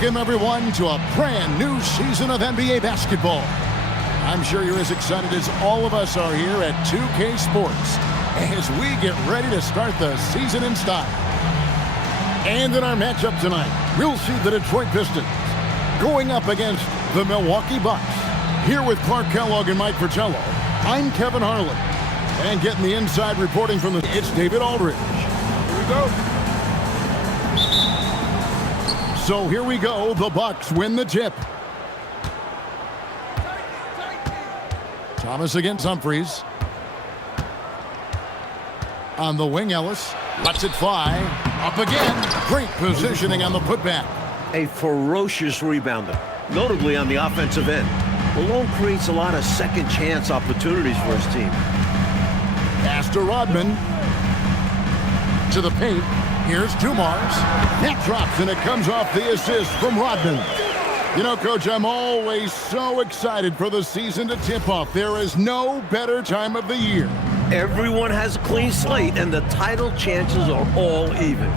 Welcome, everyone, to a brand new season of NBA basketball. I'm sure you're as excited as all of us are here at 2K Sports as we get ready to start the season in style. And in our matchup tonight, we'll see the Detroit Pistons going up against the Milwaukee Bucks. Here with Clark Kellogg and Mike Fratello, I'm Kevin Harlan. And getting the inside reporting from it's David Aldridge. Here we go. So here we go. The Bucks win the tip. Thomas against Humphries. On the wing, Ellis lets it fly. Up again. Great positioning on the putback. A ferocious rebounder, notably on the offensive end. Malone creates a lot of second chance opportunities for his team. Pass to Rodman. To the paint. Here's Dumars. That drops, and it comes off the assist from Rodman. You know, Coach, I'm always so excited for the season to tip off. There is no better time of the year. Everyone has a clean slate, and the title chances are all even.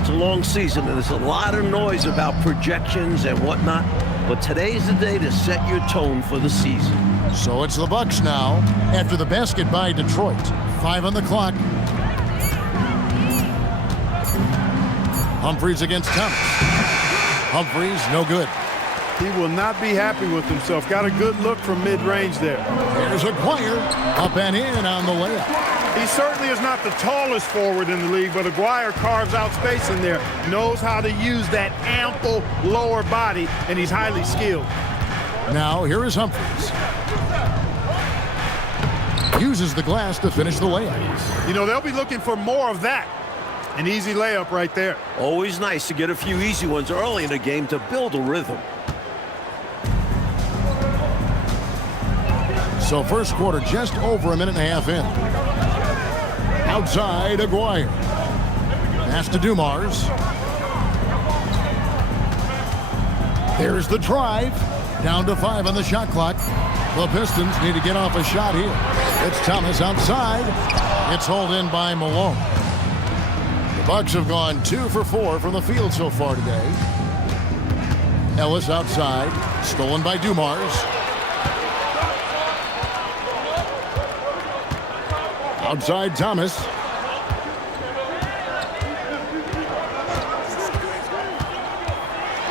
It's a long season, and there's a lot of noise about projections and whatnot, but today's the day to set your tone for the season. So it's the Bucks now, after the basket by Detroit. 5 on the clock. Humphries against Thomas. Humphries, no good. He will not be happy with himself. Got a good look from mid-range there. There's Aguirre, up and in on the layup. He certainly is not the tallest forward in the league, but Aguirre carves out space in there, knows how to use that ample lower body, and he's highly skilled. Now here is Humphries. Uses the glass to finish the layup. You know, they'll be looking for more of that. An easy layup right there. Always nice to get a few easy ones early in the game to build a rhythm. So first quarter just over a minute and a half in. Outside, Aguirre. Pass to Dumars. There's the drive. Down to 5 on the shot clock. The Pistons need to get off a shot here. It's Thomas outside. It's hauled in by Malone. The Bucks have gone 2 for 4 from the field so far today. Ellis outside. Stolen by Dumars. Outside Thomas.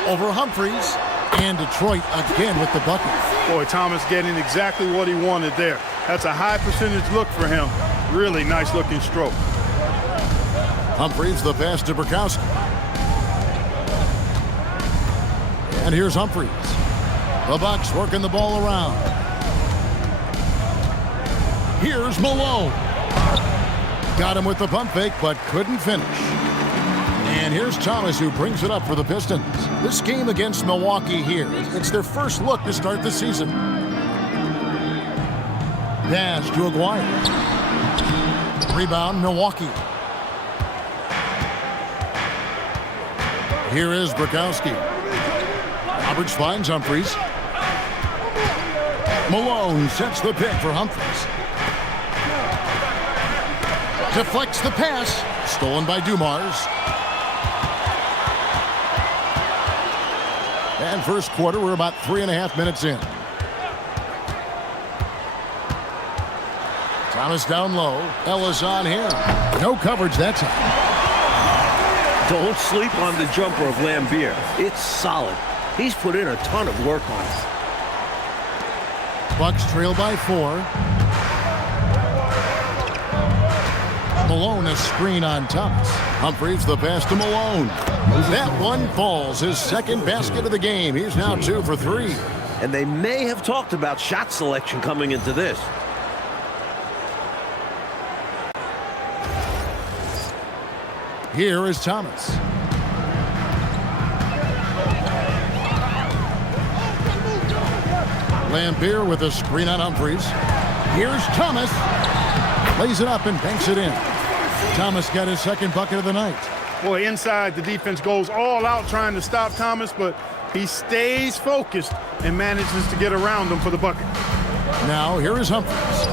Over Humphries. And Detroit again with the bucket. Boy, Thomas getting exactly what he wanted there. That's a high percentage look for him. Really nice looking stroke. Humphries, the pass to Burkowski. And here's Humphries. The Bucks working the ball around. Here's Malone. Got him with the pump fake, but couldn't finish. And here's Thomas, who brings it up for the Pistons. This game against Milwaukee here, it's their first look to start the season. Pass to Aguirre. Rebound, Milwaukee. Here is Burkowski. Roberts finds Humphries. Malone sets the pick for Humphries. Deflects the pass. Stolen by Dumars. And first quarter, we're about 3.5 minutes in. Thomas down low. Ellis on him. No coverage that time. Don't sleep on the jumper of Lambier. It's solid. He's put in a ton of work on it. Bucks trail by 4. Malone a screen on Thomas. Humphries the pass to Malone. That one falls. His second basket of the game. He's now 2 for 3. And they may have talked about shot selection coming into this. Here is Thomas. Lambier with a screen on Humphries. Here's Thomas. Lays it up and banks it in. Thomas got his second bucket of the night. Boy, inside, the defense goes all out trying to stop Thomas, but he stays focused and manages to get around him for the bucket. Now, here is Humphries.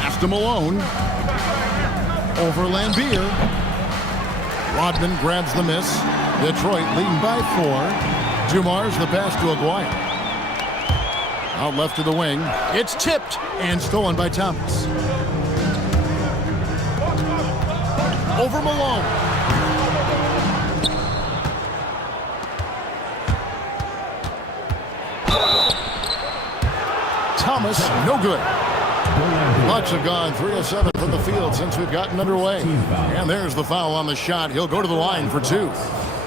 Pass to Malone. Over Lambier. Rodman grabs the miss. Detroit leading by 4. Dumars the pass to Aguirre. Out left to the wing. It's tipped and stolen by Thomas. Over Malone. Thomas, no good. Bucks have gone 3 of 7 from the field since we've gotten underway. And there's the foul on the shot. He'll go to the line for 2.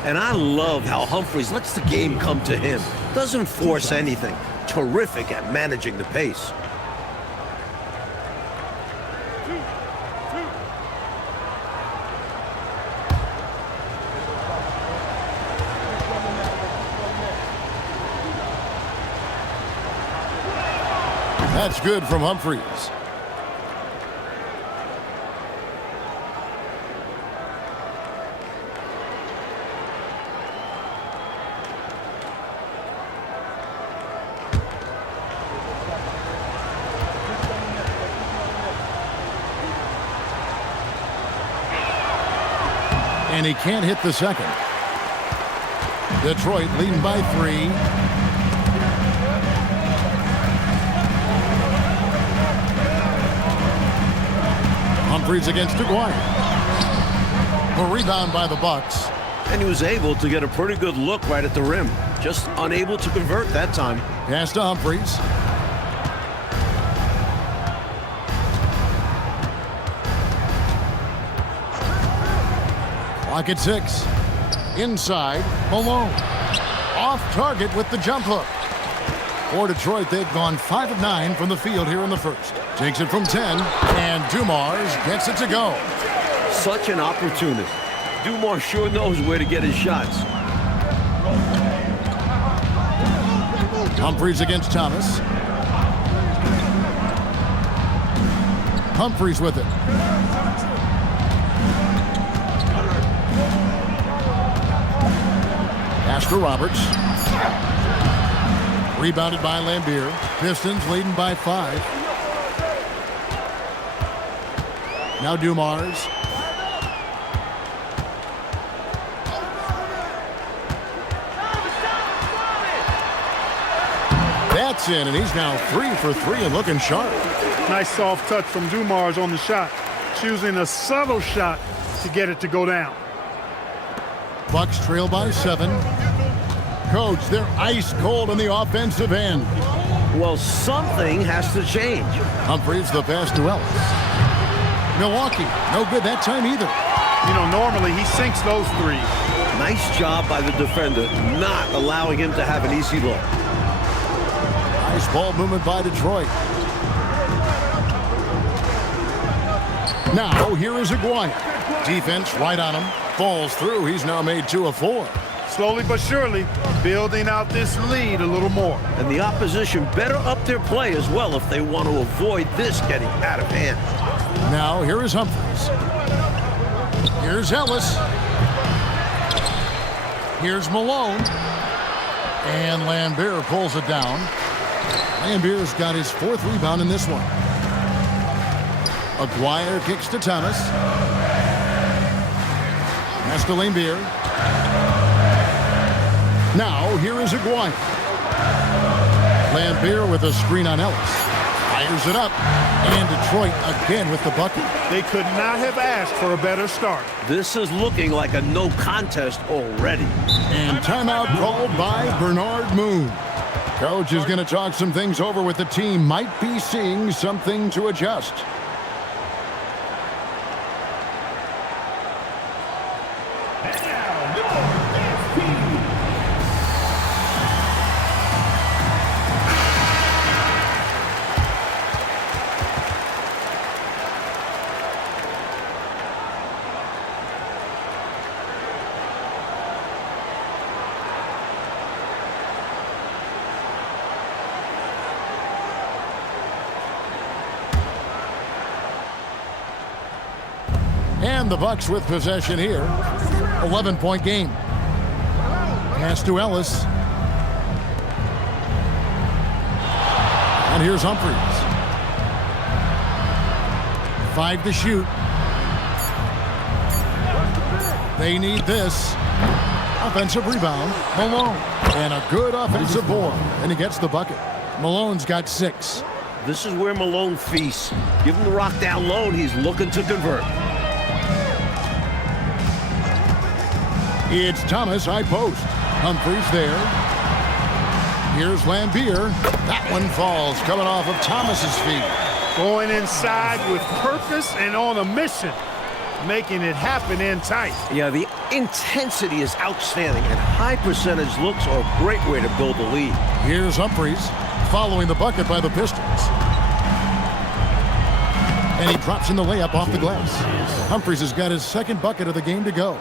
And I love how Humphries lets the game come to him. Doesn't force anything. Terrific at managing the pace. That's good from Humphries. And he can't hit the second. Detroit leading by 3. Humphries against Aguirre. A rebound by the Bucks. And he was able to get a pretty good look right at the rim. Just unable to convert that time. Pass to Humphries. Clock at 6. Inside, Malone. Off target with the jump hook. For Detroit, they've gone 5 of 9 from the field here in the first. Takes it from 10, and Dumars gets it to go. Such an opportunist. Dumars sure knows where to get his shots. Humphries against Thomas. Humphries with it. Pass to Roberts. Rebounded by Lambier. Pistons leading by 5. Now Dumars. That's in, and he's now 3 for 3 and looking sharp. Nice soft touch from Dumars on the shot. Choosing a subtle shot to get it to go down. Bucks trail by 7. Coach, they're ice cold in the offensive end. Well, something has to change. Humphries the pass to Ellis. Milwaukee, no good that time either. You know, normally he sinks those 3. Nice job by the defender, not allowing him to have an easy look. Nice ball movement by Detroit. Now, here is Aguirre. Defense right on him. Falls through. He's now made 2 of 4. Slowly but surely, building out this lead a little more. And the opposition better up their play as well if they want to avoid this getting out of hand. Now, here is Humphries. Here's Ellis. Here's Malone. And Lambier pulls it down. Lambier's got his 4th rebound in this one. Aguirre kicks to Thomas. Pass to Lambier. Now, here is Aguirre. Lambier with a screen on Ellis. Fires it up. And Detroit again with the bucket. They could not have asked for a better start. This is looking like a no contest already. And timeout called by Bernard Moon. Coach is going to talk some things over with the team. Might be seeing something to adjust. And the Bucks with possession here. 11-point game. Pass to Ellis. And here's Humphries. 5 to shoot. They need this. Offensive rebound, Malone. And a good offensive board. And he gets the bucket. Malone's got 6. This is where Malone feasts. Give him the rock down low, and he's looking to convert. It's Thomas, high post. Humphries there. Here's Lambier. That one falls, coming off of Thomas's feet. Going inside with purpose and on a mission. Making it happen in tight. Yeah, the intensity is outstanding, and high percentage looks are a great way to build a lead. Here's Humphries, following the bucket by the Pistons. And he drops in the layup off the glass. Humphries has got his second bucket of the game to go.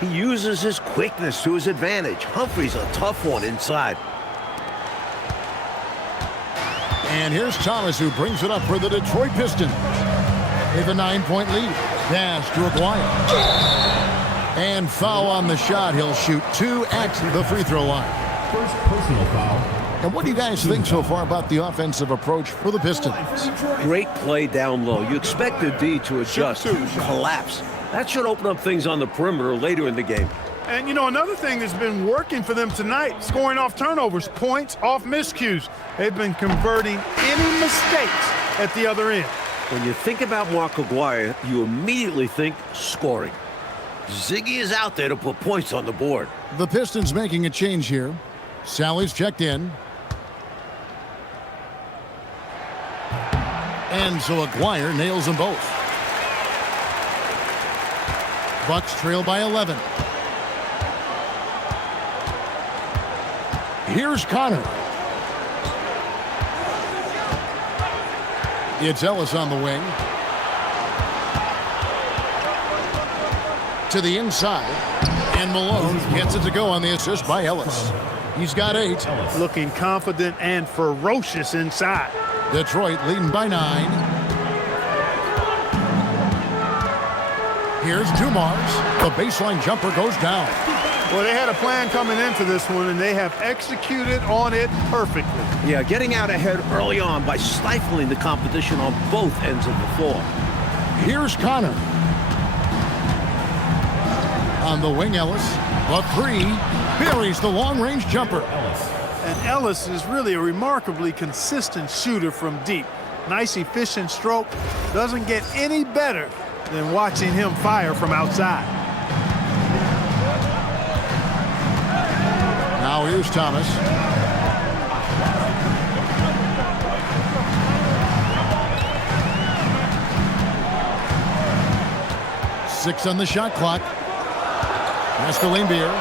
He uses his quickness to his advantage. Humphries a tough one inside. And here's Thomas, who brings it up for the Detroit Pistons. They have a 9-point lead. Pass to Aguirre. And foul on the shot. He'll shoot 2 at the free throw line. First personal foul. And what do you guys think so far about the offensive approach for the Pistons? Great play down low. You expect the D to adjust, to collapse. That should open up things on the perimeter later in the game. And, you know, another thing that's been working for them tonight, scoring off turnovers, points off miscues. They've been converting any mistakes at the other end. When you think about Mark Aguirre, you immediately think scoring. Ziggy is out there to put points on the board. The Pistons making a change here. Sally's checked in. And so Aguirre nails them both. Bucks trail by 11. Here's Connor. It's Ellis on the wing. To the inside. And Malone gets it to go on the assist by Ellis. He's got 8. Looking confident and ferocious inside. Detroit leading by 9. Here's Dumars. The baseline jumper goes down. Well, they had a plan coming into this one, and they have executed on it perfectly. Yeah, getting out ahead early on by stifling the competition on both ends of the floor. Here's Connor. On the wing, Ellis. A 3. Buries the long-range jumper. And Ellis is really a remarkably consistent shooter from deep. Nice, efficient stroke. Doesn't get any better than watching him fire from outside. Now here's Thomas. Six on the shot clock. Lambier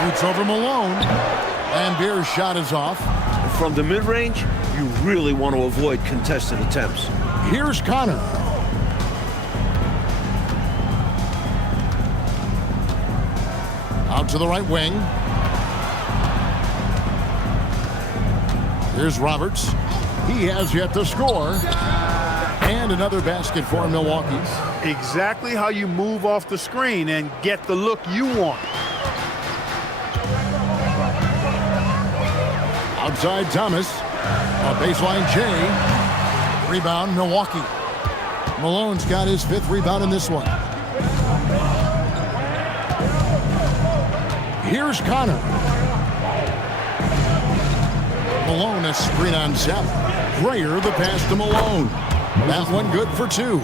shoots over Malone. Lambier's shot is off. From the mid-range, you really want to avoid contested attempts. Here's Connor. Out to the right wing. Here's Roberts. He has yet to score. And another basket for Milwaukee. Exactly how you move off the screen and get the look you want. Outside Thomas. A baseline J. Rebound Milwaukee. Malone's got his 5th rebound in this one. Here's Connor. Malone, a screen on Zep. Grayer, the pass to Malone. That one good for 2.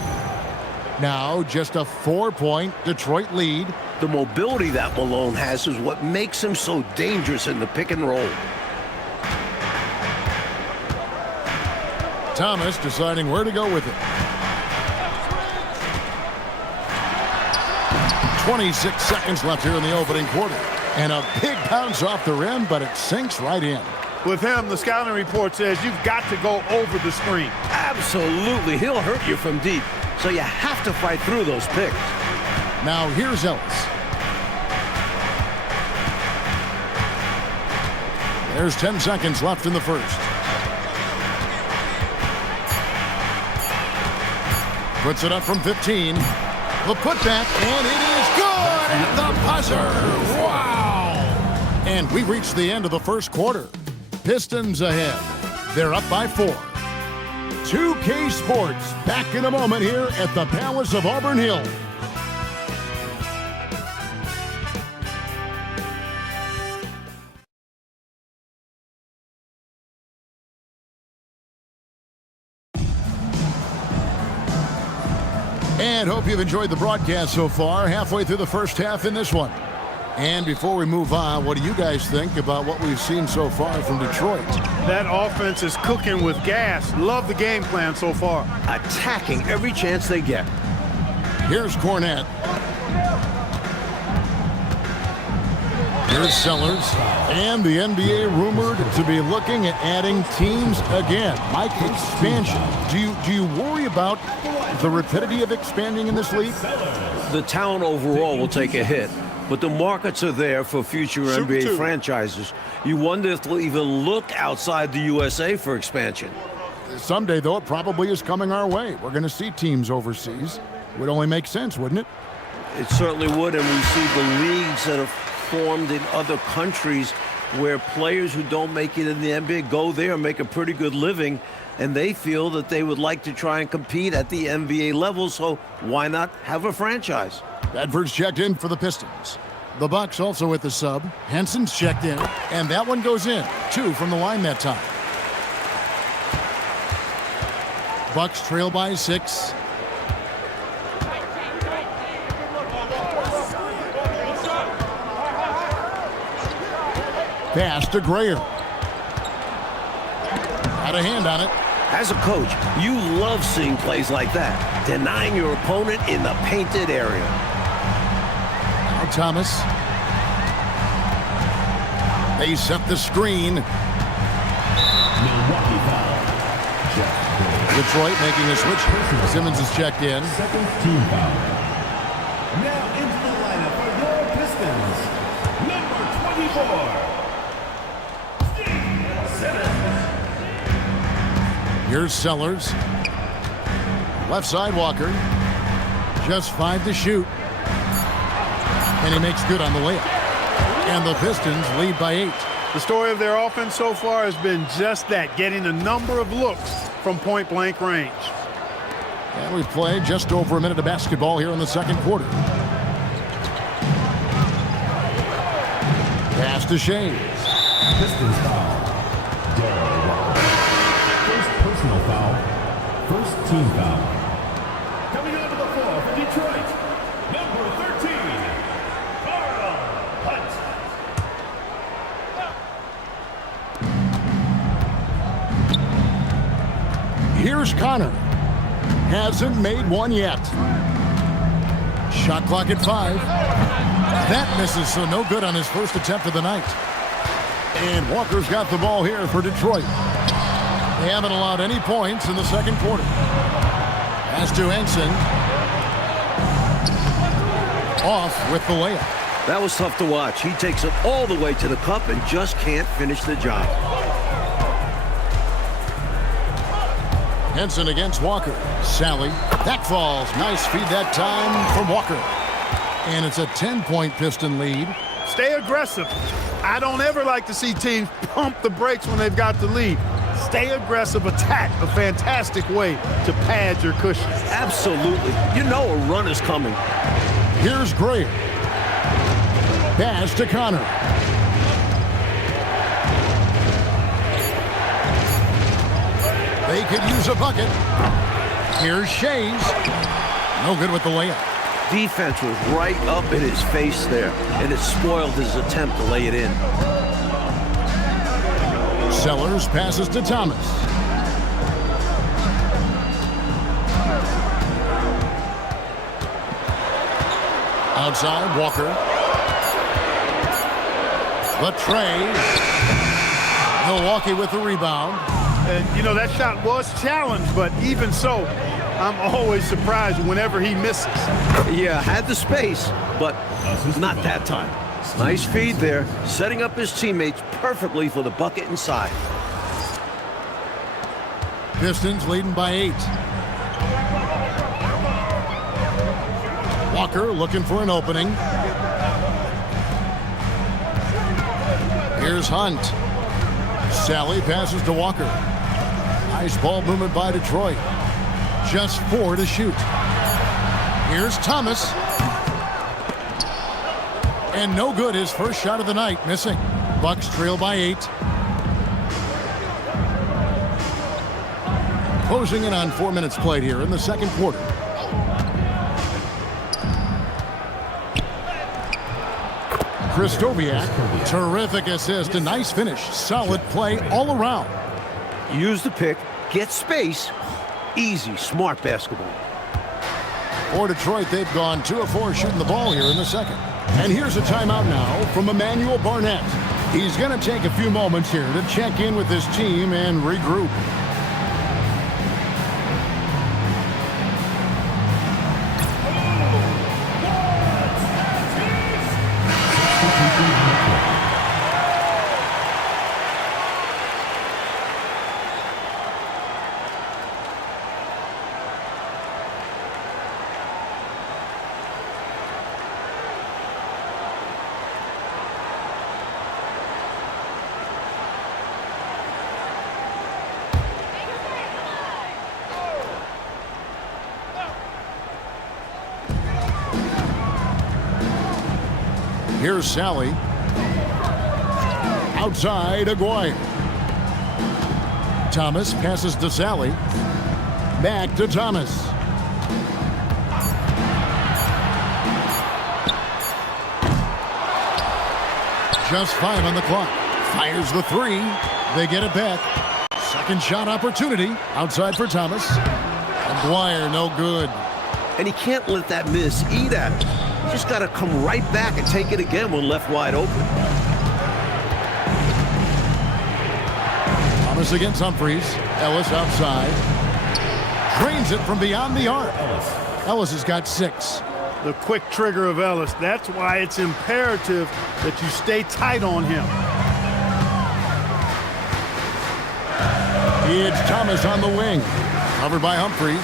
Now just a 4-point Detroit lead. The mobility that Malone has is what makes him so dangerous in the pick and roll. Thomas deciding where to go with it. 26 seconds left here in the opening quarter. And a big bounce off the rim, but it sinks right in. With him, the scouting report says you've got to go over the screen. Absolutely. He'll hurt you from deep. So you have to fight through those picks. Now here's Ellis. There's 10 seconds left in the first. Puts it up from 15. The putback, and it is good at the buzzer. Wow! And we reached the end of the first quarter. Pistons ahead. They're up by 4. 2K Sports back in a moment here at the Palace of Auburn Hill. And hope you've enjoyed the broadcast so far, halfway through the first half in this one. And before we move on, what do you guys think about what we've seen so far from Detroit? That offense is cooking with gas. Love the game plan so far. Attacking every chance they get. Here's Cornette. Here's Sellers. And the NBA rumored to be looking at adding teams again. Mike, expansion. Do you worry about the rapidity of expanding in this league? The talent overall will take a hit, but the markets are there for future NBA franchises. You wonder if they'll even look outside the USA for expansion. Someday, though, it probably is coming our way. We're going to see teams overseas. Would only make sense, wouldn't it? It certainly would, and we see the leagues that have formed in other countries where players who don't make it in the NBA go there and make a pretty good living, and they feel that they would like to try and compete at the NBA level, so why not have a franchise? Bedford's checked in for the Pistons. The Bucks also with the sub. Henson's checked in, and that one goes in. 2 from the line that time. Bucks trail by 6. Pass to Grayer. Had a hand on it. As a coach, you love seeing plays like that, denying your opponent in the painted area. Now Thomas. They set the screen. Milwaukee foul. Detroit making a switch. Simmons is checked in. Second team foul. Now into the lineup for your Pistons. Number 24. Here's Sellers. Left side Walker. Just 5 to shoot. And he makes good on the layup. And the Pistons lead by 8. The story of their offense so far has been just that, getting a number of looks from point-blank range. And we've played just over a minute of basketball here in the second quarter. Pass to Shea. Pistons foul. Personal foul. First team foul. Coming onto the floor for Detroit, number 13, Carl Hunt. Here's Connor. Hasn't made one yet. Shot clock at 5. That misses, so no good on his first attempt of the night. And Walker's got the ball here for Detroit. They haven't allowed any points in the second quarter. Pass to Henson. Off with the layup. That was tough to watch. He takes it all the way to the cup and just can't finish the job. Henson against Walker. Sally. That falls. Nice feed that time from Walker. And it's a 10-point Piston lead. Stay aggressive. I don't ever like to see teams pump the brakes when they've got the lead. Stay aggressive, attack, a fantastic way to pad your cushion. Absolutely. You know a run is coming. Here's Grayer. Pass to Connor. They could use a bucket. Here's Shays. No good with the layup. Defense was right up in his face there, and it spoiled his attempt to lay it in. Sellers passes to Thomas. Outside, Walker. The tray. Milwaukee with the rebound. And, you know, that shot was challenged, but even so, I'm always surprised whenever he misses. Yeah, had the space, but not that time. Nice feed there, setting up his teammates perfectly for the bucket inside. Pistons leading by 8. Walker looking for an opening. Here's Hunt. Sally passes to Walker. Nice ball movement by Detroit. Just 4 to shoot. Here's Thomas. And no good, his first shot of the night, missing. Bucks trail by 8. Closing in on 4 minutes played here in the second quarter. Kristoviak, terrific assist, a nice finish. Solid play all around. Use the pick, get space. Easy, smart basketball. For Detroit, they've gone 2 of 4 shooting the ball here in the second. And here's a timeout now from Emmanuel Barnett. He's going to take a few moments here to check in with his team and regroup. Here's Sally. Outside, Aguirre. Thomas passes to Sally. Back to Thomas. Just 5 on the clock. Fires the 3. They get it back. Second shot opportunity. Outside for Thomas. Aguirre, no good. And he can't let that miss eat at him. Just got to come right back and take it again when left wide open. Thomas against Humphries. Ellis outside. Drains it from beyond the arc. Ellis has got 6. The quick trigger of Ellis. That's why it's imperative that you stay tight on him. It's Thomas on the wing. Covered by Humphries.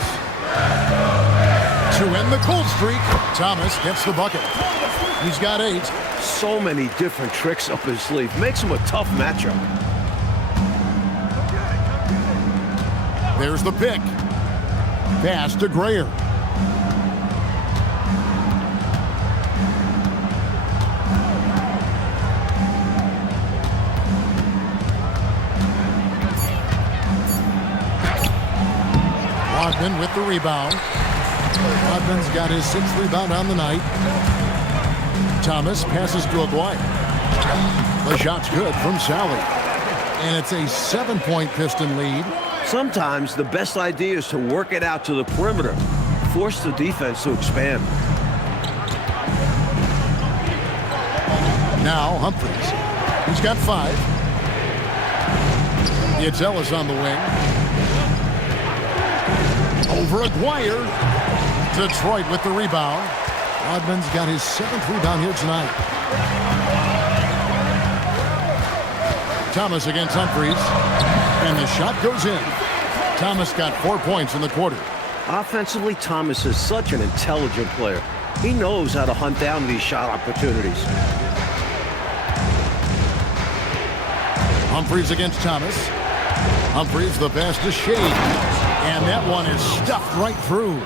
To end the cold streak, Thomas gets the bucket. He's got 8. So many different tricks up his sleeve. Makes him a tough matchup. There's the pick. Pass to Grayer. Rodman with the rebound. Rodman's got his 6th rebound on the night. Thomas passes to Aguirre. The shot's good from Sally. And it's a 7-point Piston lead. Sometimes the best idea is to work it out to the perimeter. Force the defense to expand. Now Humphries. He's got 5. It's Ellis on the wing. Over Aguirre. Detroit with the rebound. Rodman's got his 7th rebound here tonight. Thomas against Humphries. And the shot goes in. Thomas got 4 points in the quarter. Offensively, Thomas is such an intelligent player. He knows how to hunt down these shot opportunities. Humphries against Thomas. Humphries the pass to Shade. And that one is stuffed right through.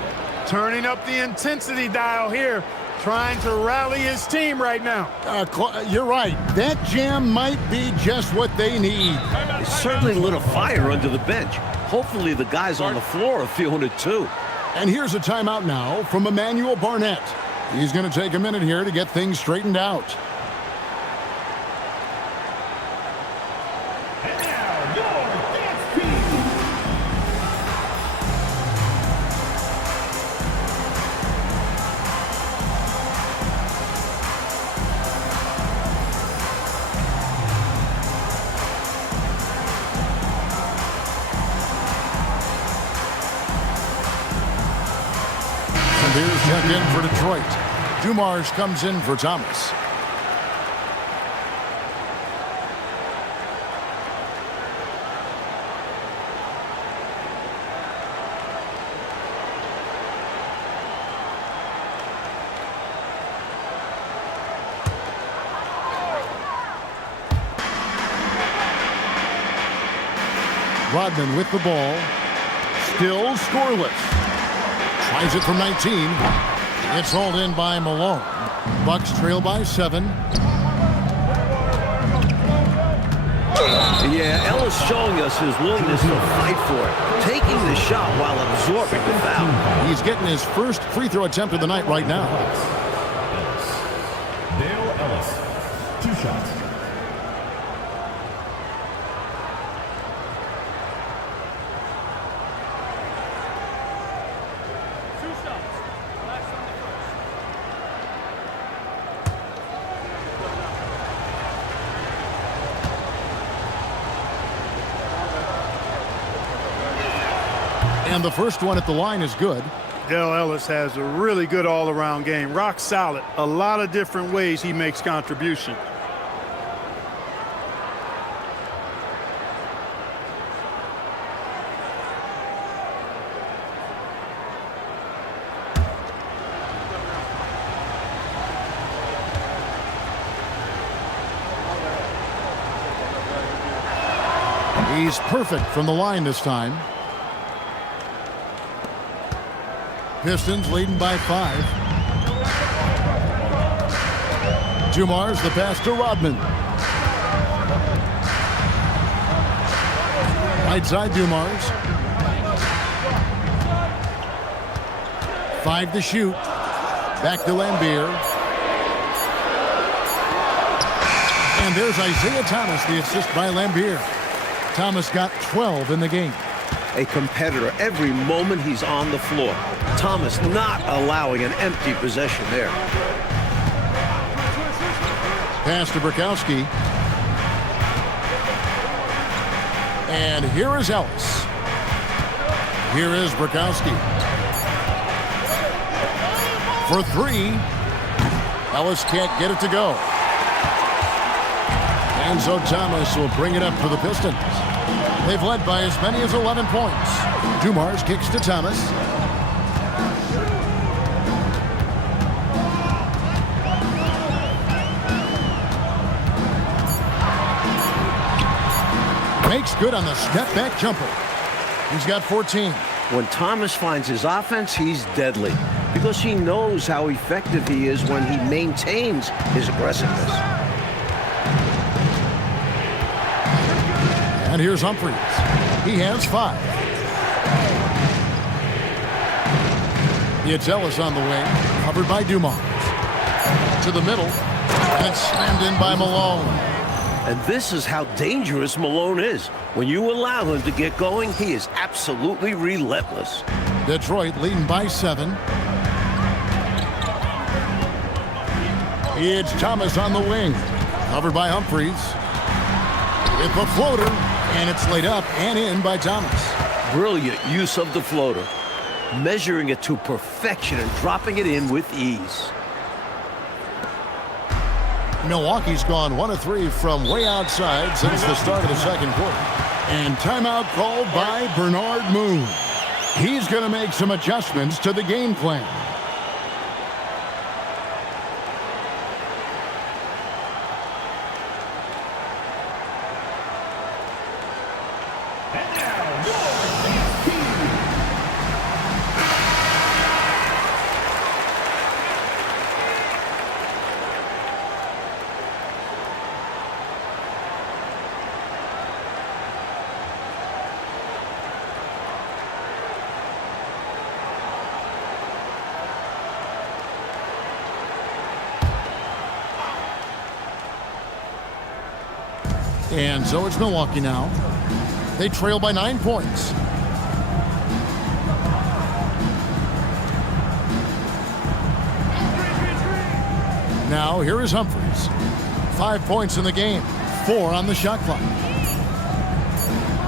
Turning up the intensity dial here, trying to rally his team right now. You're right. That jam might be just what they need. It certainly lit a fire under the bench. Hopefully the guys on the floor are feeling it too. And here's a timeout now from Emmanuel Barnett. He's going to take a minute here to get things straightened out. Here's checked in for Detroit. Dumars comes in for Thomas. Rodman with the ball. Still scoreless. Tries it from 19. It's hauled in by Malone. Bucks trail by 7. Yeah, Ellis showing us his willingness to fight for it. Taking the shot while absorbing the foul. He's getting his first free throw attempt of the night right now. 2 shots. And the first one at the line is good. Dell Ellis has a really good all-around game. Rock solid. A lot of different ways he makes contribution. He's perfect from the line this time. Pistons leading by 5. Dumars the pass to Rodman. Right side Dumars. 5 to shoot. Back to Lambier. And there's Isaiah Thomas, the assist by Lambier. Thomas got 12 in the game. A competitor every moment he's on the floor. Thomas not allowing an empty possession there. Pass to Brokowski. And here is Ellis. Here is Brokowski. For 3. Ellis can't get it to go. And so Thomas will bring it up for the Pistons. They've led by as many as 11 points. Dumars kicks to Thomas. Makes good on the step-back jumper. He's got 14. When Thomas finds his offense, he's deadly because he knows how effective he is when he maintains his aggressiveness. And here's Humphries. He has 5. It's Ellis on the wing, covered by Dumars. To the middle, and it's slammed in by Malone. And this is how dangerous Malone is. When you allow him to get going, he is absolutely relentless. Detroit leading by 7. It's Thomas on the wing, covered by Humphries. With the floater, and it's laid up and in by Thomas. Brilliant use of the floater, measuring it to perfection and dropping it in with ease. Milwaukee's gone 1 of 3 from way outside since the start of the second quarter. And timeout called by Bernard Moon. He's going to make some adjustments to the game plan. And so it's Milwaukee now. They trail by 9 points. Now here is Humphries. 5 points in the game. 4 on the shot clock.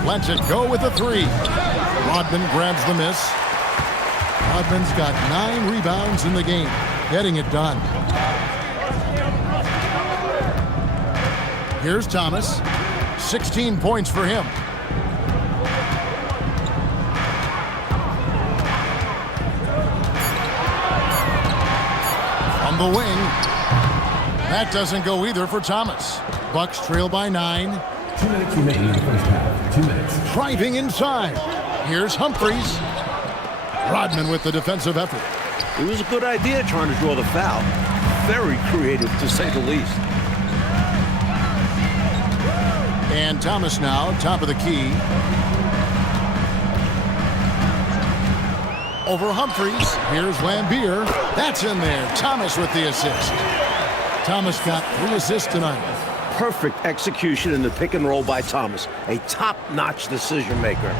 Lets it go with a 3. Rodman grabs the miss. Rodman's got 9 rebounds in the game. Getting it done. Here's Thomas. 16 points for him. From the wing. That doesn't go either for Thomas. Bucks trail by 9. 2 minutes remaining in the first half. 2 minutes. Driving inside. Here's Humphries. Rodman with the defensive effort. It was a good idea trying to draw the foul. Very creative, to say the least. And Thomas now, top of the key. Over Humphries. Here's Lambier. That's in there. Thomas with the assist. Thomas got 3 assists tonight. Perfect execution in the pick and roll by Thomas. A top-notch decision maker.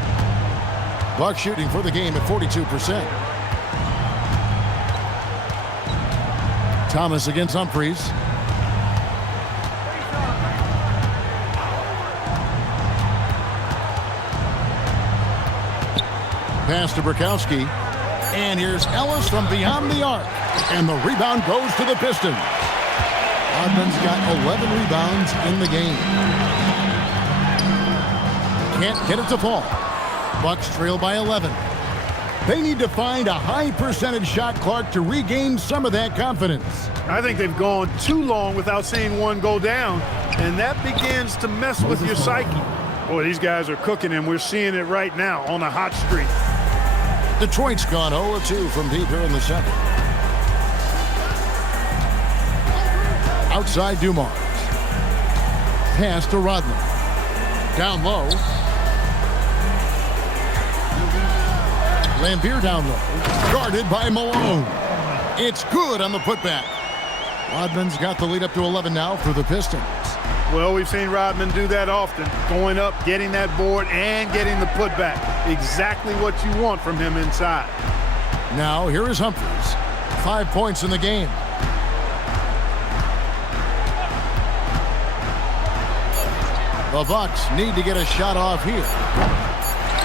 Bucks shooting for the game at 42%. Thomas against Humphries. Pass to Bukowski. And here's Ellis from beyond the arc. And the rebound goes to the Pistons. Rodman's got 11 rebounds in the game. Can't get it to fall. Bucks trail by 11. They need to find a high percentage shot clock to regain some of that confidence. I think they've gone too long without seeing one go down, and that begins to mess with your psyche. Boy, these guys are cooking, and we're seeing it right now on a hot streak. Detroit's gone 0-2 from deep here in the second. Outside Dumars. Pass to Rodman. Down low. Lambeer down low. Guarded by Malone. It's good on the putback. Rodman's got the lead up to 11 now for the Pistons. Well, we've seen Rodman do that often. Going up, getting that board, and getting the putback. Exactly what you want from him inside. Now, here is Humphries. 5 points in the game. The Bucks need to get a shot off here.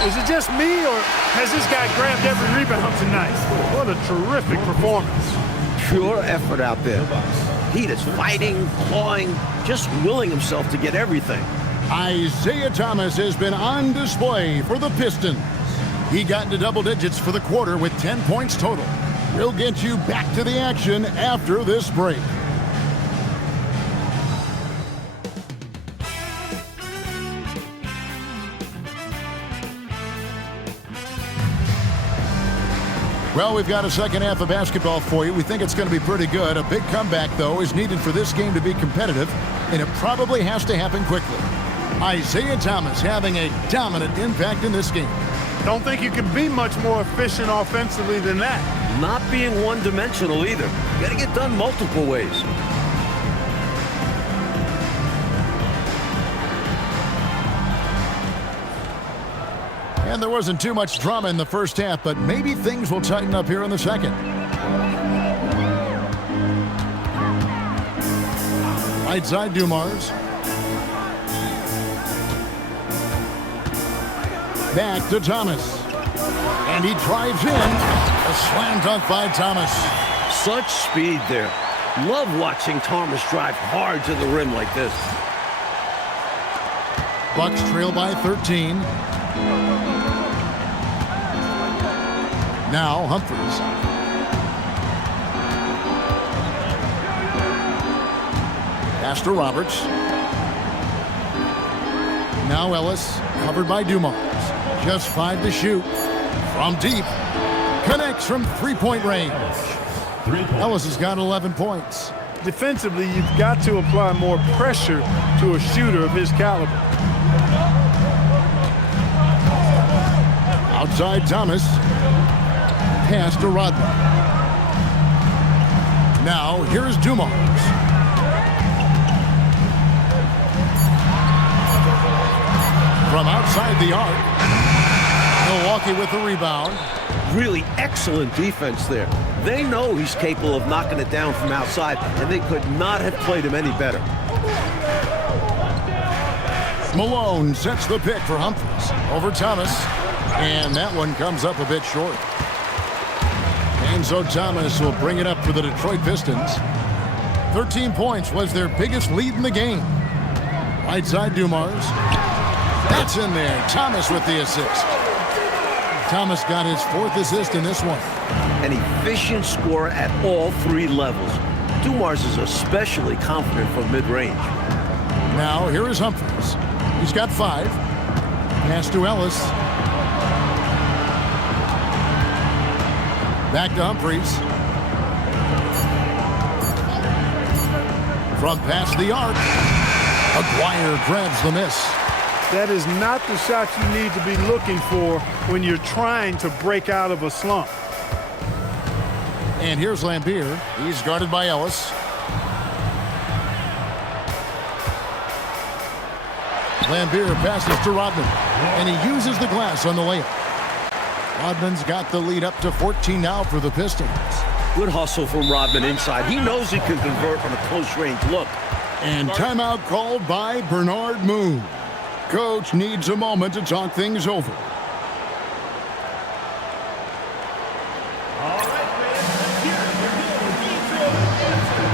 Is it just me, or has this guy grabbed every rebound tonight? What a terrific performance. Pure effort out there. He is fighting, clawing, just willing himself to get everything. Isaiah Thomas has been on display for the Pistons. He got into double digits for the quarter with 10 points total. We'll get you back to the action after this break. Well, we've got a second half of basketball for you. We think it's going to be pretty good. A big comeback, though, is needed for this game to be competitive, and it probably has to happen quickly. Isaiah Thomas having a dominant impact in this game. Don't think you can be much more efficient offensively than that. Not being one-dimensional either. Got to get done multiple ways. And there wasn't too much drama in the first half, but maybe things will tighten up here in the second. Right side, Dumars. Back to Thomas. And he drives in. A slam dunk by Thomas. Such speed there. Love watching Thomas drive hard to the rim like this. Bucks trail by 13. Now Humphries. Pass to Roberts. Now Ellis, covered by Dumars. Just 5 to shoot. From deep. Connects from three-point range. Ellis has got 11 points. Defensively, you've got to apply more pressure to a shooter of his caliber. Outside Thomas. Pass to Rodman. Now here's Dumars. From outside the arc. Milwaukee with the rebound. Really excellent defense there. They know he's capable of knocking it down from outside, and they could not have played him any better. Malone sets the pick for Humphries. Over Thomas. And that one comes up a bit short. And so Thomas will bring it up for the Detroit Pistons. 13 points was their biggest lead in the game. Right side, Dumars. That's in there. Thomas with the assist. Thomas got his 4th assist in this one. An efficient scorer at all 3 levels. Dumars is especially confident from mid-range. Now here is Humphries. He's got 5. Pass to Ellis. Back to Humphries. From past the arc. Aguirre grabs the miss. That is not the shot you need to be looking for when you're trying to break out of a slump. And here's Lambeer. He's guarded by Ellis. Lambeer passes to Rodman, and he uses the glass on the layup. Rodman's got the lead up to 14 now for the Pistons. Good hustle from Rodman inside. He knows he can convert on a close-range look. And timeout called by Bernard Moon. Coach needs a moment to talk things over. All right, fans, let's hear it for your Detroit answer.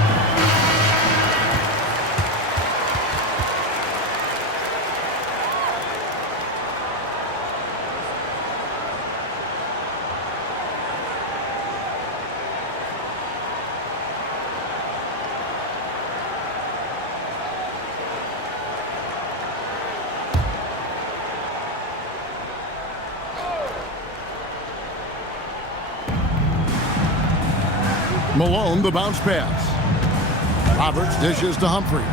Malone, the bounce pass. Roberts dishes to Humphries.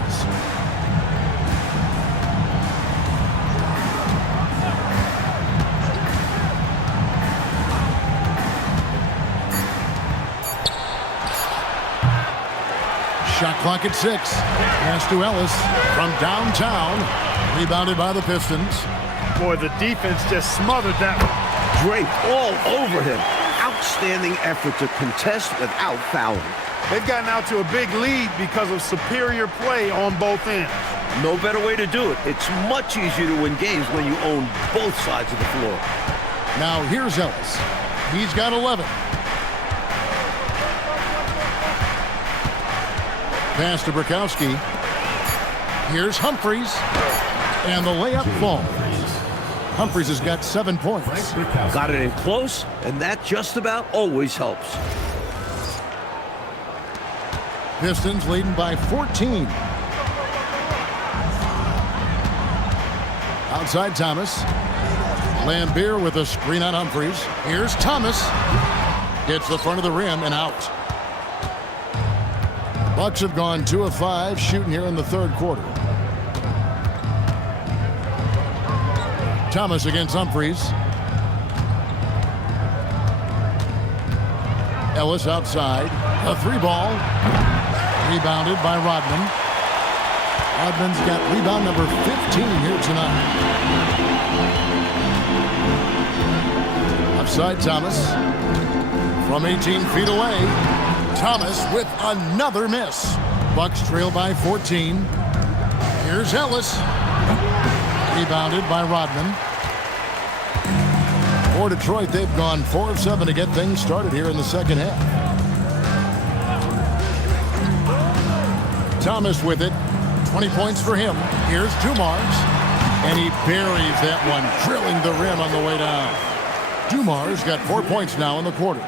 Shot clock at 6. Pass to Ellis from downtown. Rebounded by the Pistons. Boy, the defense just smothered that one. Draped all over him. Outstanding effort to contest without fouling. They've gotten out to a big lead because of superior play on both ends. No better way to do it. It's much easier to win games when you own both sides of the floor. Now here's Ellis. He's got 11. Pass to Bukowski. Here's Humphries. And the layup falls. Humphries has got 7 points. Got it in close, and that just about always helps. Pistons leading by 14. Outside Thomas. Lambeer with a screen on Humphries. Here's Thomas. Hits the front of the rim and out. Bucks have gone 2 of 5 shooting here in the third quarter. Thomas against Humphries. Ellis outside. A 3-ball. Rebounded by Rodman. Rodman's got rebound number 15 here tonight. Outside Thomas. From 18 feet away. Thomas with another miss. Bucks trail by 14. Here's Ellis. Rebounded by Rodman. For Detroit, they've gone 4 of 7 to get things started here in the second half. Thomas with it. 20 points for him. Here's Dumars. And he buries that one, drilling the rim on the way down. Dumars got 4 points now in the quarter.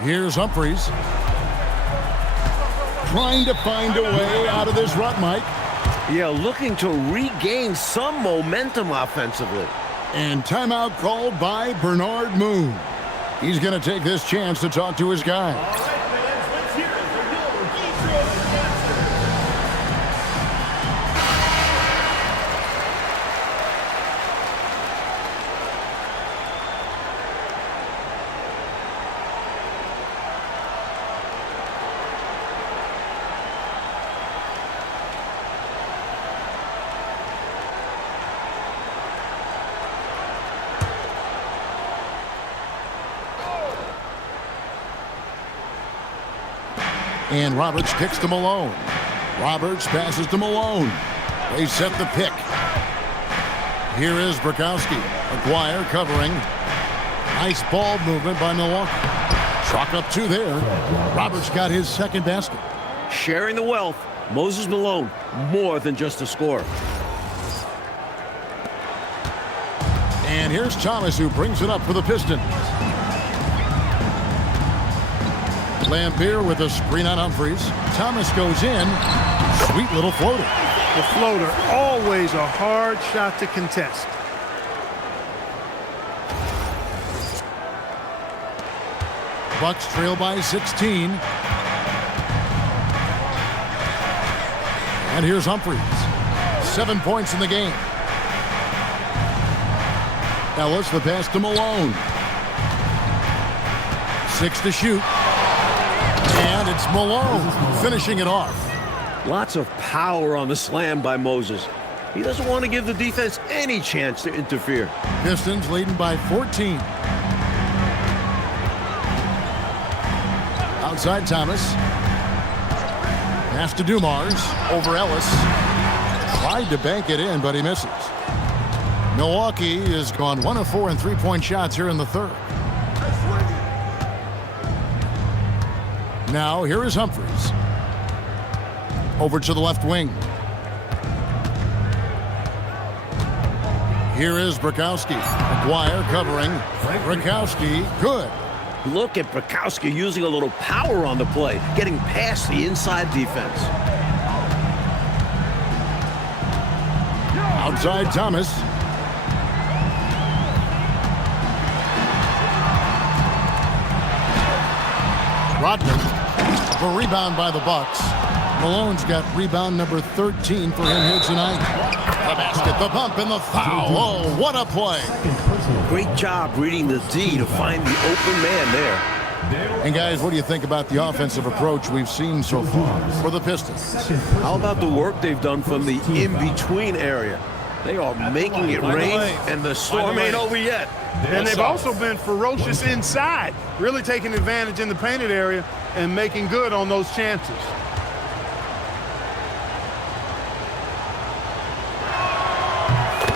Here's Humphries. Trying to find a way out of this rut, Mike. Yeah, looking to regain some momentum offensively. And timeout called by Bernard Moon. He's going to take this chance to talk to his guys. All right, fans, let's hear it for your Detroit answer. And Roberts kicks to Malone. Roberts passes to Malone. They set the pick. Here is Bukowski. Aguirre covering. Nice ball movement by Milwaukee. Chalk up 2 there. Roberts got his second basket. Sharing the wealth. Moses Malone, more than just a scorer. And here's Thomas, who brings it up for the Pistons. Lambeer with a screen on Humphries. Thomas goes in. Sweet little floater. The floater, always a hard shot to contest. Bucks trail by 16. And here's Humphries. 7 points in the game. Ellis, the pass to Malone. 6 to shoot. And it's Malone finishing it off. Lots of power on the slam by Moses. He doesn't want to give the defense any chance to interfere. Pistons leading by 14. Outside Thomas. Pass to Dumars. Over Ellis. Tried to bank it in, but he misses. Milwaukee has gone 1 of 4 in three-point shots here in the third. Now, here is Humphries. Over to the left wing. Here is Bukowski. McGuire covering. Bukowski, good. Look at Bukowski using a little power on the play, getting past the inside defense. Outside Thomas. Rodman. The rebound by the Bucks. Malone's got rebound number 13 for him here tonight. The basket, the bump, and the foul. Oh, what a play. Great job reading the D to find the open man there. And guys, what do you think about the offensive approach we've seen so far for the Pistons? How about the work they've done from the in-between area? They are making it rain, and the storm ain't over yet. And they've also been ferocious inside, really taking advantage in the painted area and making good on those chances.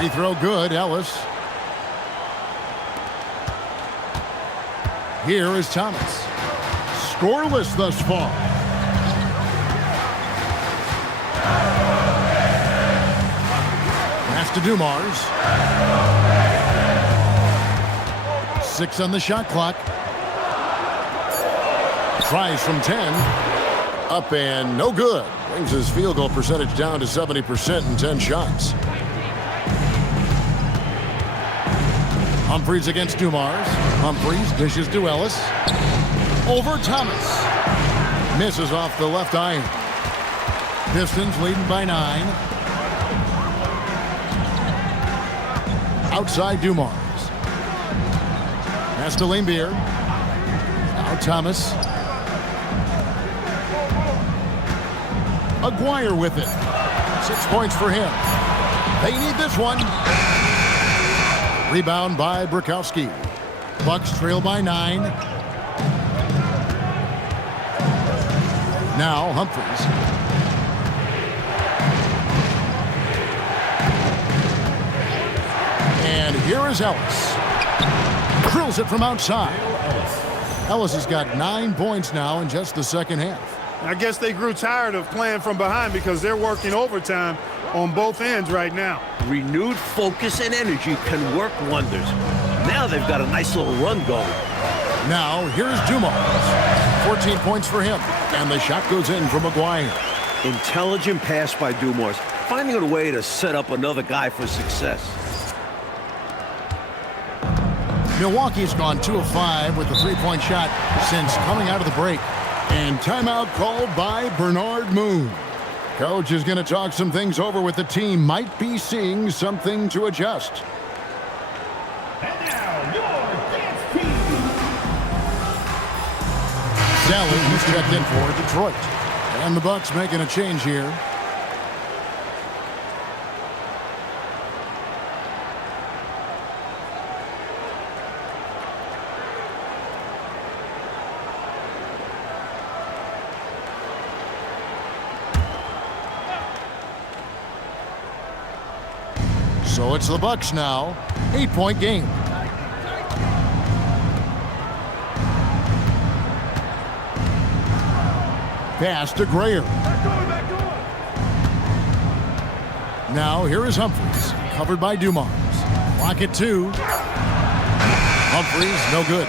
Free throw good, Ellis. Here is Thomas. Scoreless thus far. Pass to Dumars. 6 on the shot clock. Tries from 10. Up and no good. Brings his field goal percentage down to 70% in 10 shots. Humphries against Dumars. Humphries dishes to Ellis. Over Thomas. Misses off the left iron. Pistons leading by 9. Outside Dumars. Pass to Lambier. Now Thomas. Aguirre with it. 6 points for him. They need this one. Rebound by Bukowski. Bucks trail by 9. Now Humphries. And here is Ellis. Drills it from outside. Ellis has got 9 points now in just the second half. I guess they grew tired of playing from behind because they're working overtime on both ends right now. Renewed focus and energy can work wonders. Now they've got a nice little run going. Now, here's Dumars. 14 points for him. And the shot goes in from McGuire. Intelligent pass by Dumars, finding a way to set up another guy for success. Milwaukee's gone 2 of 5 with the three-point shot since coming out of the break. And timeout called by Bernard Moon. Coach is going to talk some things over with the team. Might be seeing something to adjust. And now, your dance team. Sally, who's checked in for Detroit. And the Bucks making a change here. So it's the Bucks now. 8-point game. Pass to Grayer. Now here is Humphries. Covered by Dumars. Clock at 2. Humphries, no good.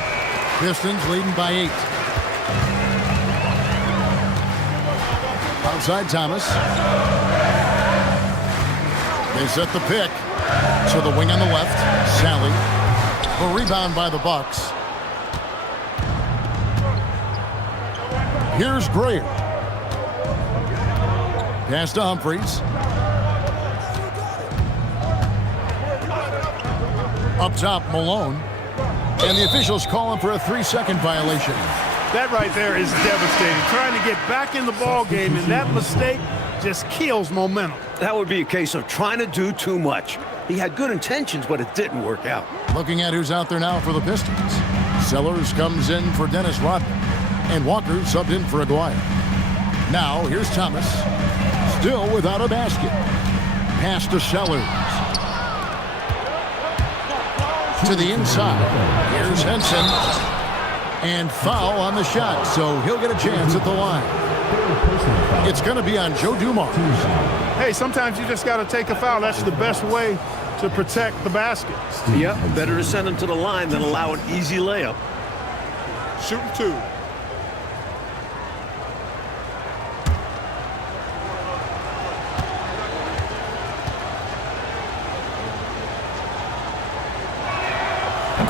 Pistons leading by 8. Outside Thomas. They set the pick. To the wing on the left, Sally. A rebound by the Bucks. Here's Grayer. Pass to Humphries. Up top, Malone. And the officials call him for a 3-second violation. That right there is devastating. Trying to get back in the ball game, and that mistake just kills momentum. That would be a case of trying to do too much. He had good intentions, but it didn't work out. Looking at who's out there now for the Pistons. Sellers comes in for Dennis Rodman, and Walker subbed in for Aguirre. Now, here's Thomas, still without a basket. Pass to Sellers. To the inside. Here's Henson. And foul on the shot, so he'll get a chance at the line. It's going to be on Joe Dumars. Hey, sometimes you just got to take a foul. That's the best way to protect the basket. Yep, better to send him to the line than allow an easy layup. Shooting 2.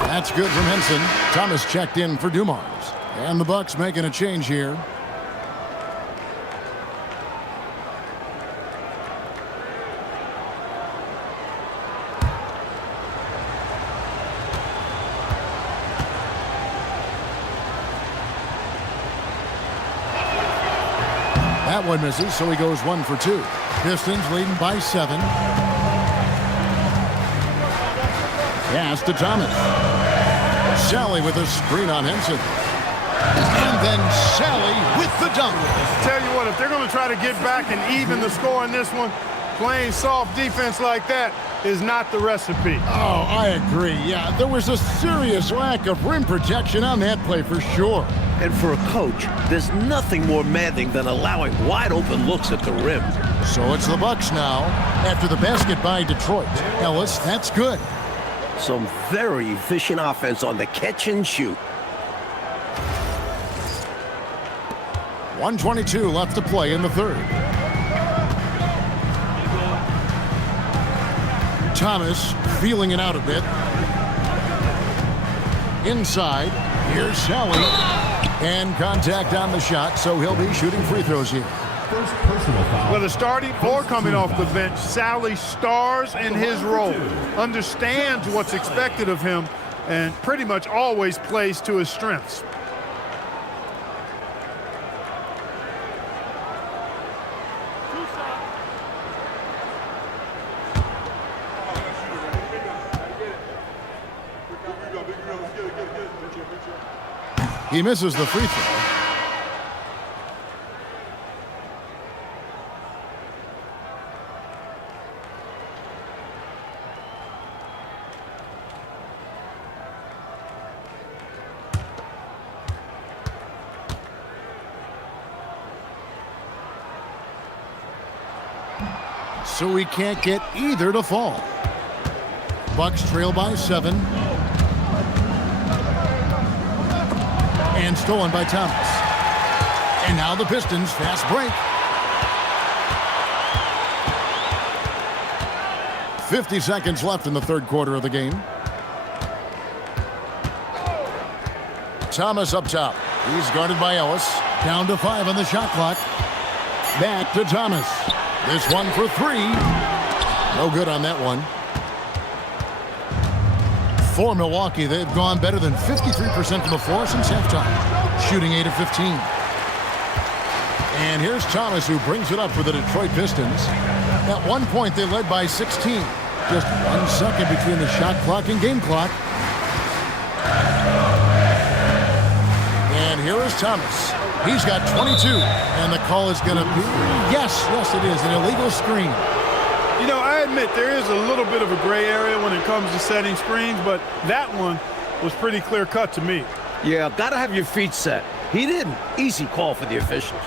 That's good from Henson. Thomas checked in for Dumars. And the Bucks making a change here. That one misses, so he goes 1 for 2. Pistons leading by 7. Pass to Thomas. Sally with a screen on Henson. And then Sally with the dunk. Tell you what, if they're going to try to get back and even the score in this one, playing soft defense like that is not the recipe. Oh, I agree. Yeah, there was a serious lack of rim protection on that play for sure. And for a coach, there's nothing more maddening than allowing wide-open looks at the rim. So it's the Bucks now after the basket by Detroit. Ellis, that's good. Some very efficient offense on the catch and shoot. 1:22 left to play in the third. Thomas feeling it out a bit. Inside, here's Sally. And contact on the shot, so he'll be shooting free throws here. First personal foul. Whether starting or coming off the bench, Sally stars in his role, understands what's expected of him, and pretty much always plays to his strengths. He misses the free throw. So we can't get either to fall. Bucks trail by 7. And stolen by Thomas. And now the Pistons fast break. 50 seconds left in the third quarter of the game. Thomas up top. He's guarded by Ellis. Down to 5 on the shot clock. Back to Thomas. This one for 3. No good on that one. For Milwaukee, they've gone better than 53% from the floor since halftime, shooting 8 of 15. And here's Thomas, who brings it up for the Detroit Pistons. At one point, they led by 16. Just 1 second between the shot clock and game clock. And here is Thomas. He's got 22, and the call is going to be, yes, it is, an illegal screen. You know, I admit there is a little bit of a gray area when it comes to setting screens, but that one was pretty clear-cut to me. Yeah, gotta have your feet set. He didn't. Easy call for the officials.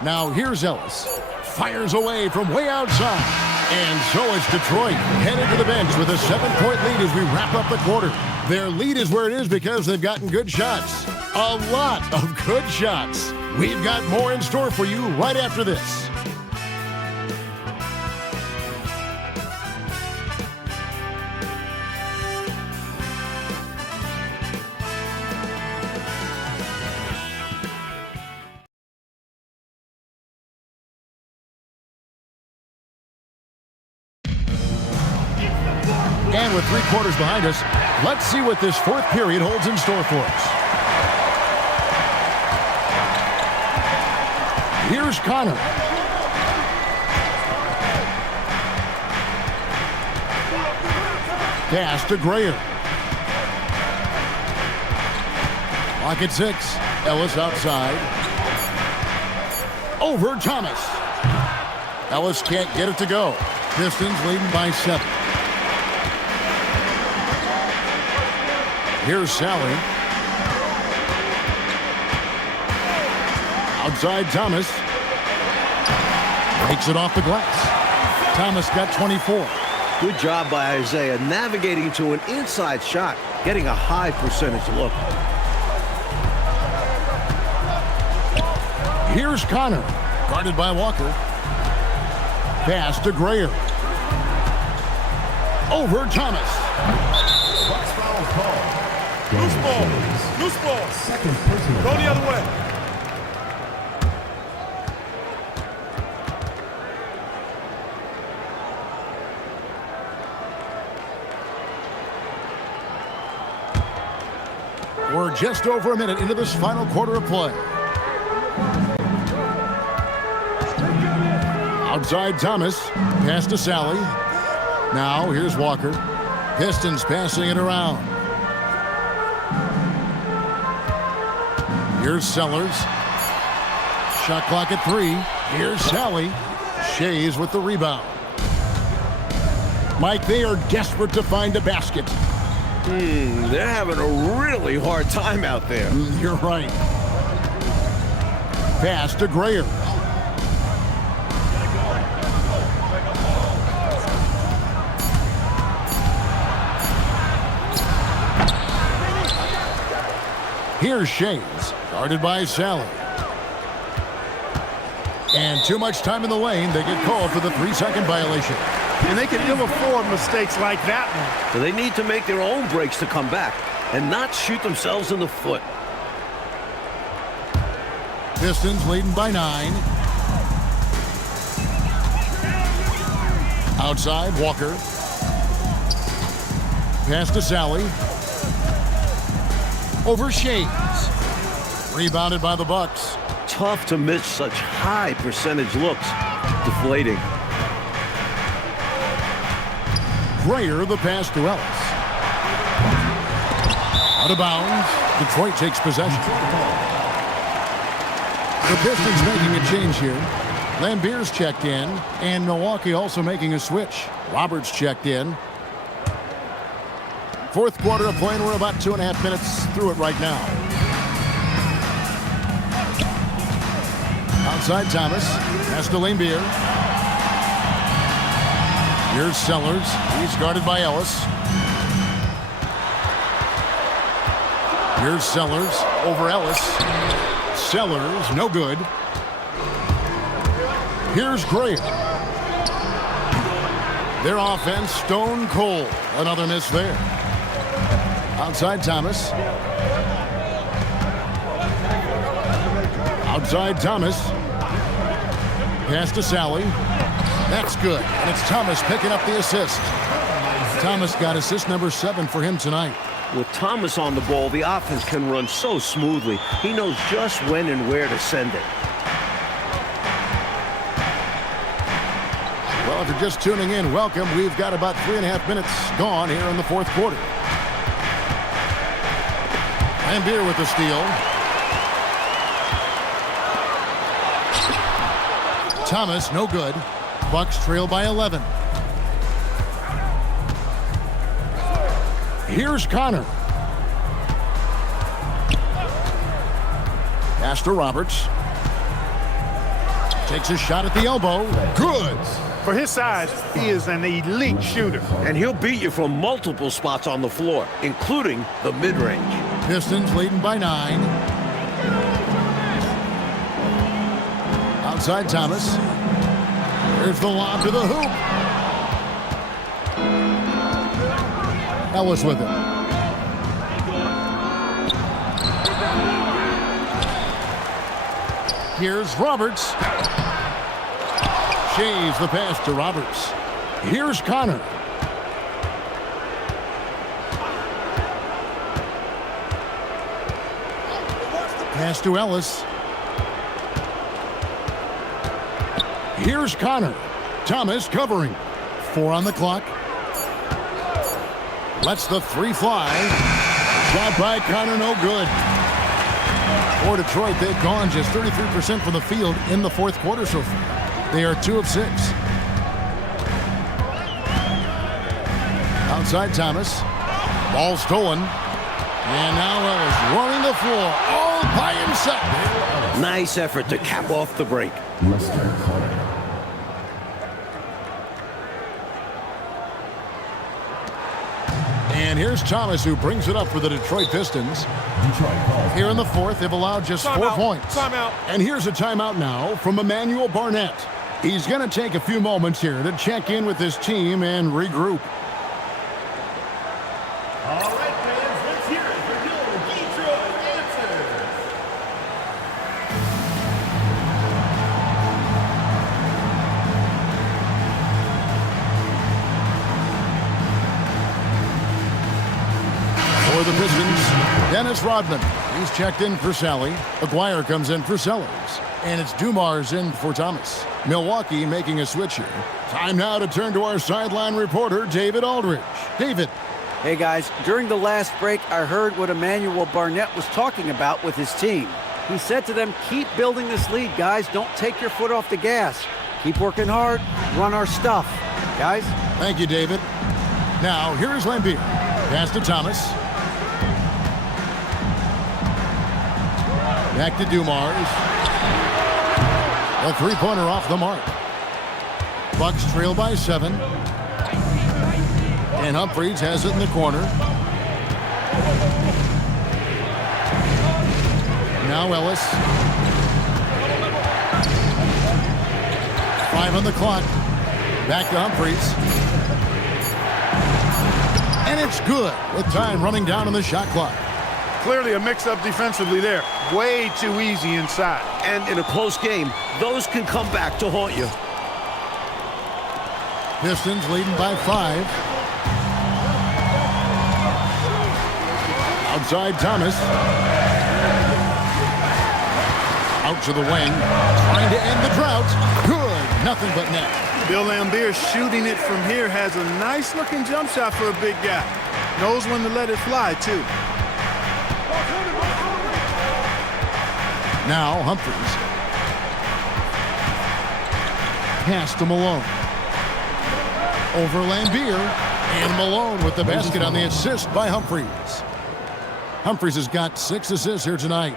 Now here's Ellis. Fires away from way outside. And so it's Detroit headed to the bench with a 7-point lead as we wrap up the quarter. Their lead is where it is because they've gotten good shots. A lot of good shots. We've got more in store for you right after this. And with 3 quarters behind us, let's see what this fourth period holds in store for us. Here's Connor. Pass to Grayer. Lock at 6. Ellis outside. Over Thomas. Ellis can't get it to go. Pistons leading by 7. Here's Sally. Outside Thomas. Takes it off the glass. Thomas got 24. Good job by Isaiah navigating to an inside shot, getting a high percentage look. Here's Connor. Guarded by Walker. Pass to Grayer. Over Thomas. Box foul call. Loose ball. Loose ball. Second personal Go the foul. other way. We're just over a minute into this final quarter of play. Outside Thomas. Pass to Sally. Now here's Walker. Pistons passing it around. Here's Sellers. Shot clock at 3. Here's Sally. Shays with the rebound. Mike, they are desperate to find a basket. They're having a really hard time out there. You're right. Pass to Grayer. Here's Shays, guarded by Sally. And too much time in the lane. They get called for the 3-second violation. And they can ill afford mistakes like that one. So they need to make their own breaks to come back and not shoot themselves in the foot. Pistons leading by 9. Outside, Walker. Pass to Sally. Over Shays. Rebounded by the Bucks. Tough to miss such high percentage looks. Deflating. Grayer, the pass to Ellis. Out of bounds. Detroit takes possession. The Pistons making a change here. Lambier's checked in, and Milwaukee also making a switch. Roberts checked in. Fourth quarter of play, and we're about 2.5 minutes through it right now. Outside Thomas. Pass to Lambier. Here's Sellers. He's guarded by Ellis. Here's Sellers over Ellis. Sellers, no good. Here's Grayer. Their offense, stone cold. Another miss there. Outside Thomas. Outside Thomas. Pass to Sally. That's good. And it's Thomas picking up the assist. Thomas got assist number 7 for him tonight. With Thomas on the ball, the offense can run so smoothly. He knows just when and where to send it. Well, if you're just tuning in, welcome. We've got about 3.5 minutes gone here in the fourth quarter. Lambier with the steal. Thomas, no good. Bucks trail by 11. Here's Connor. Pass to Roberts. Takes a shot at the elbow. Good. For his size, he is an elite shooter. And he'll beat you from multiple spots on the floor, including the mid-range. Pistons leading by 9. Outside Thomas. Here's the lob to the hoop. Ellis with it. Here's Roberts. Shays the pass to Roberts. Here's Connor. Pass to Ellis. Here's Connor. Thomas covering. 4 on the clock. Lets the 3 fly. Shot by Connor, no good. For Detroit, they've gone just 33% from the field in the fourth quarter so far. They are 2 of 6. Outside Thomas. Ball stolen. And now Ellis running the floor all by himself. Nice effort to cap off the break. And here's Thomas, who brings it up for the Detroit Pistons. Here in the fourth, they've allowed just 4 points. Timeout. And here's a timeout now from Emmanuel Barnett. He's going to take a few moments here to check in with his team and regroup. All right, fans, let's hear it for your Detroit answers. For the Pistons, Dennis Rodman. He's checked in for Sally. Aguirre comes in for Sellers. And it's Dumars in for Thomas. Milwaukee making a switch here. Time now to turn to our sideline reporter, David Aldridge. David. Hey guys, during the last break, I heard what Emmanuel Barnett was talking about with his team. He said to them, keep building this lead, guys. Don't take your foot off the gas. Keep working hard. Run our stuff. Guys? Thank you, David. Now, here's Lambier. Pass to Thomas. Back to Dumars. A 3-pointer off the mark. Bucks trail by 7. And Humphries has it in the corner. Now Ellis. 5 on the clock. Back to Humphries. And it's good with time running down on the shot clock. Clearly a mix-up defensively there. Way too easy inside. And in a close game, those can come back to haunt you. Pistons leading by 5. Outside Thomas. Out to the wing. Trying to end the drought. Good. Nothing but net. Bill Lambier shooting it from here has a nice-looking jump shot for a big guy. Knows when to let it fly, too. Now Humphries. Pass to Malone. Over Lambier. And Malone with the basket on the assist by Humphries. Humphries has got 6 assists here tonight.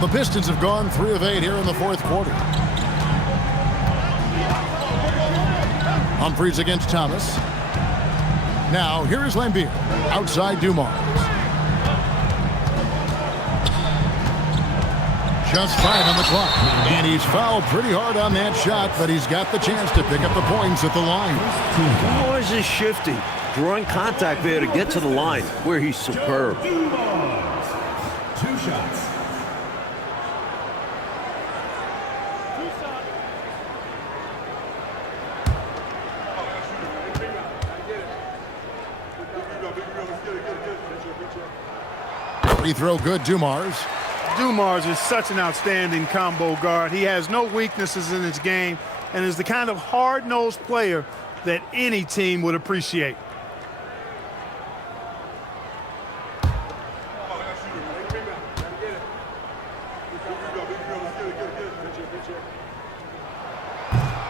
The Pistons have gone 3 of 8 here in the fourth quarter. Humphries against Thomas. Now, here is Lambier. Outside Dumars. Just 5 on the clock. And he's fouled pretty hard on that shot, but he's got the chance to pick up the points at the line. Dumars is shifty. Drawing contact there to get to the line, where he's superb. 2 shots. Free throw good, Dumars. Dumars is such an outstanding combo guard. He has no weaknesses in his game and is the kind of hard-nosed player that any team would appreciate.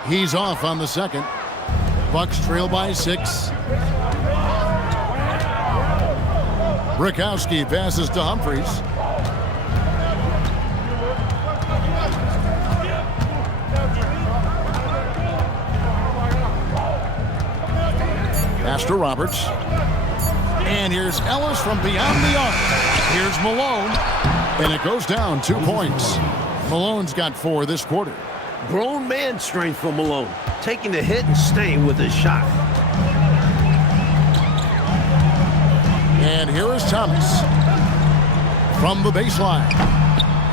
He's off on the second. Bucks trail by 6. Rakowski passes to Humphries. Pass to Roberts. And here's Ellis from beyond the arc. Here's Malone. And it goes down 2 points. Malone's got 4 this quarter. Grown man strength for Malone, taking the hit and staying with his shot. And here is Thomas from the baseline.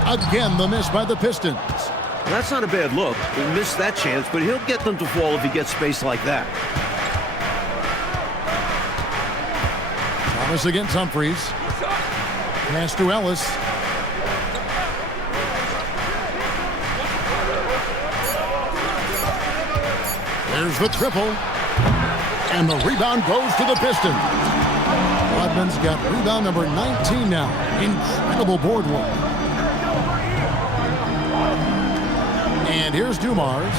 Again, the miss by the Pistons. That's not a bad look. He missed that chance, but he'll get them to fall if he gets space like that. Thomas against Humphries. Pass to Ellis. There's the triple. And the rebound goes to the Pistons. Rodman's got rebound number 19 now. Incredible board work. And here's Dumars.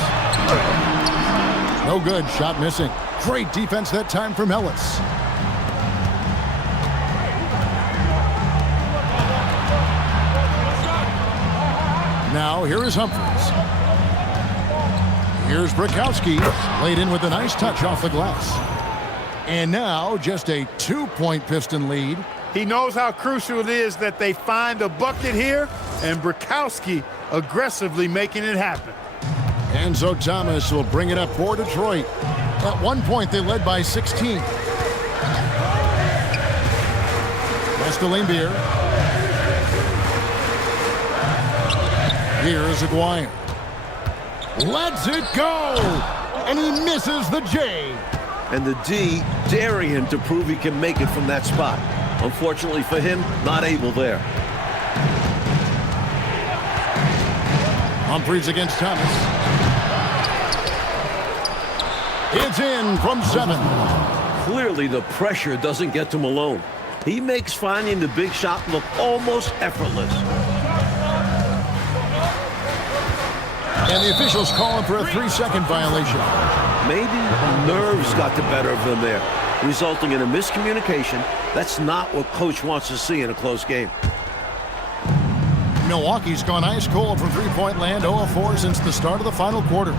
No good. Shot missing. Great defense that time from Ellis. Now here is Humphries. Here's Brakowski. Laid in with a nice touch off the glass. And now just a 2-point Piston lead. He knows how crucial it is that they find a bucket here, and Brakowski aggressively making it happen. And so Thomas will bring it up for Detroit. At one point, they led by 16. Westerlembier. Here's Aguirre. Lets it go! And he misses the J. And the D daring him to prove he can make it from that spot. Unfortunately for him, not able there. Humphries against Thomas. It's in from 7. Clearly the pressure doesn't get to Malone. He makes finding the big shot look almost effortless. And the officials call him for a 3-second violation. Maybe nerves got the better of them there, resulting in a miscommunication. That's not what coach wants to see in a close game. Milwaukee's gone ice cold from three-point land, 0 of 4 since the start of the final quarter.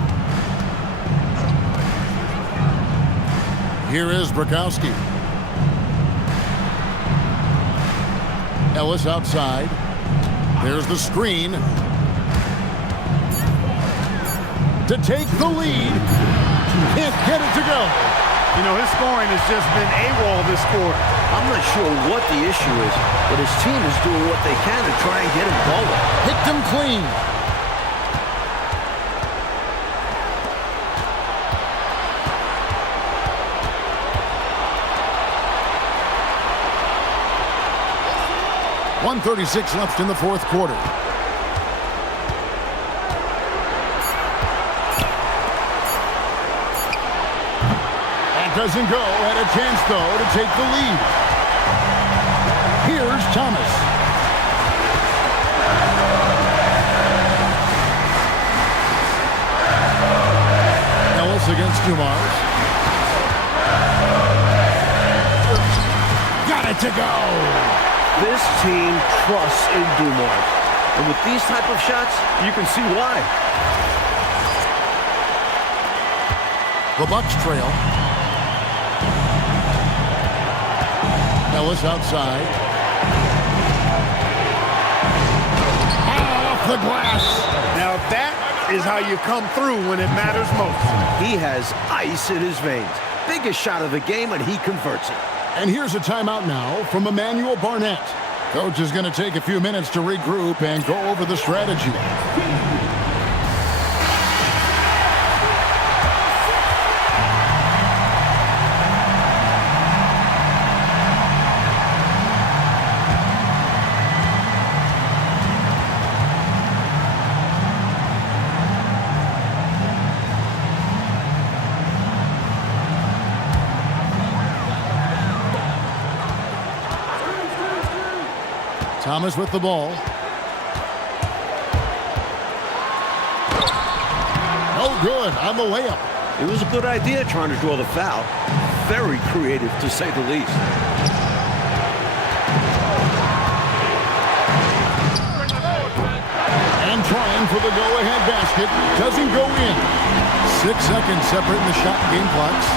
Here is Brakowski. Ellis outside. There's the screen. To take the lead. Can't get it to go. You know, his scoring has just been AWOL this quarter. I'm not sure what the issue is, but his team is doing what they can to try and get him going. Picked him clean. .136 left in the fourth quarter. Doesn't go. Had a chance, though, to take the lead. Here's Thomas. Ellis against Dumars. Got it to go. This team trusts in Dumars. And with these type of shots, you can see why. The Bucks trail. Ellis outside. Off the glass. Now that is how you come through when it matters most. He has ice in his veins. Biggest shot of the game, and he converts it. And here's a timeout now from Emmanuel Barnett. Coach is going to take a few minutes to regroup and go over the strategy. Thomas with the ball. No good on the layup. It was a good idea trying to draw the foul. Very creative, to say the least. And trying for the go-ahead basket. Doesn't go in. 6 seconds separating the shot and game clocks.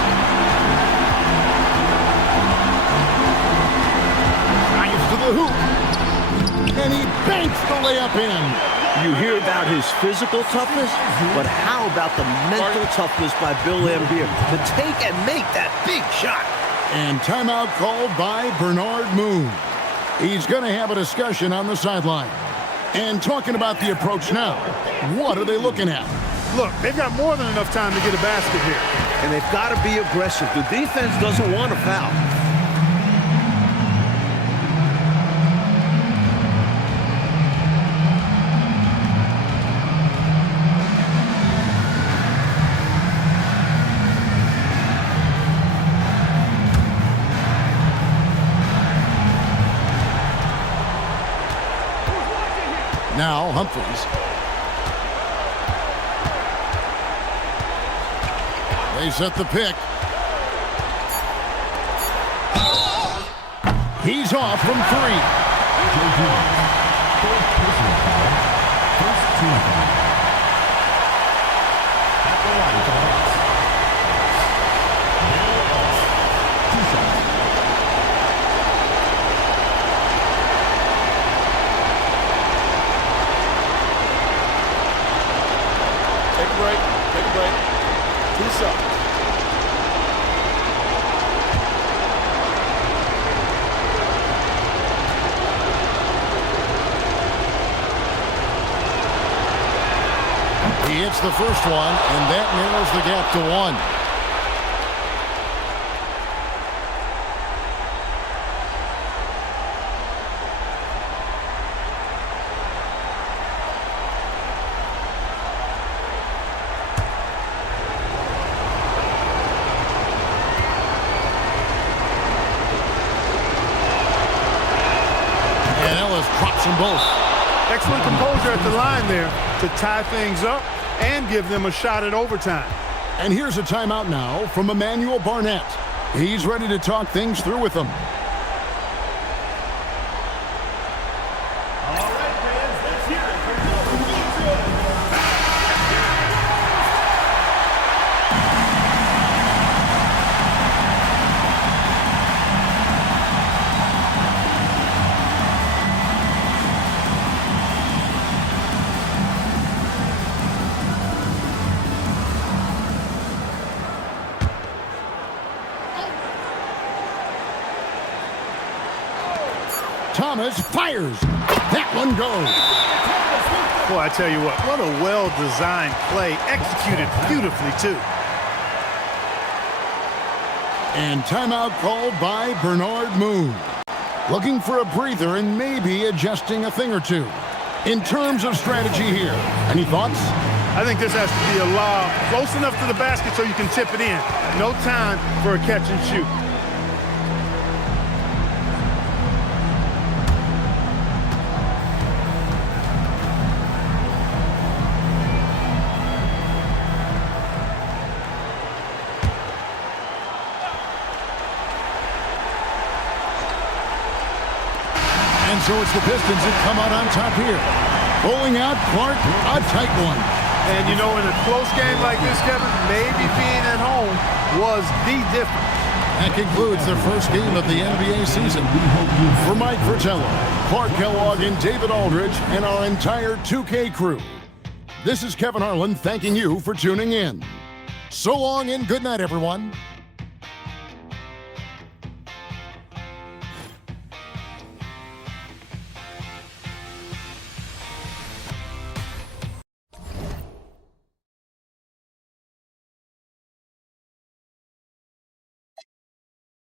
Drives to the hoop. And he banks the layup in. You hear about his physical toughness, but how about the mental toughness by Bill Laimbeer to take and make that big shot? And timeout called by Bernard Moon. He's going to have a discussion on the sideline. And talking about the approach now, what are they looking at? Look, they've got more than enough time to get a basket here. And they've got to be aggressive. The defense doesn't want a foul. Now Humphries. They set the pick. He's off from 3. Fourth personal foul. First team foul. At the line for the Bucks. Bill 2 shots. Take a break. Take a break. 2 shots. He hits the first one, and that narrows the gap to 1. And Ellis drops them both. Excellent composure at the line there to tie things up and give them a shot at overtime. And here's a timeout now from Emmanuel Barnett. He's ready to talk things through with them. All right, fans, let's hear it for Detriot. Thomas fires. That one goes. Boy, I tell you what a well-designed play, executed beautifully, too. And timeout called by Bernard Moon. Looking for a breather and maybe adjusting a thing or two. In terms of strategy here, any thoughts? I think this has to be a lob close enough to the basket so you can tip it in. No time for a catch and shoot. And so it's the Pistons that come out on top here. Rolling out Clark, a tight one. And you know, in a close game like this, Kevin, maybe being at home was the difference. That concludes the first game of the NBA season. For Mike Fratello, Clark Kellogg, and David Aldridge, and our entire 2K crew, this is Kevin Harlan thanking you for tuning in. So long and good night, everyone.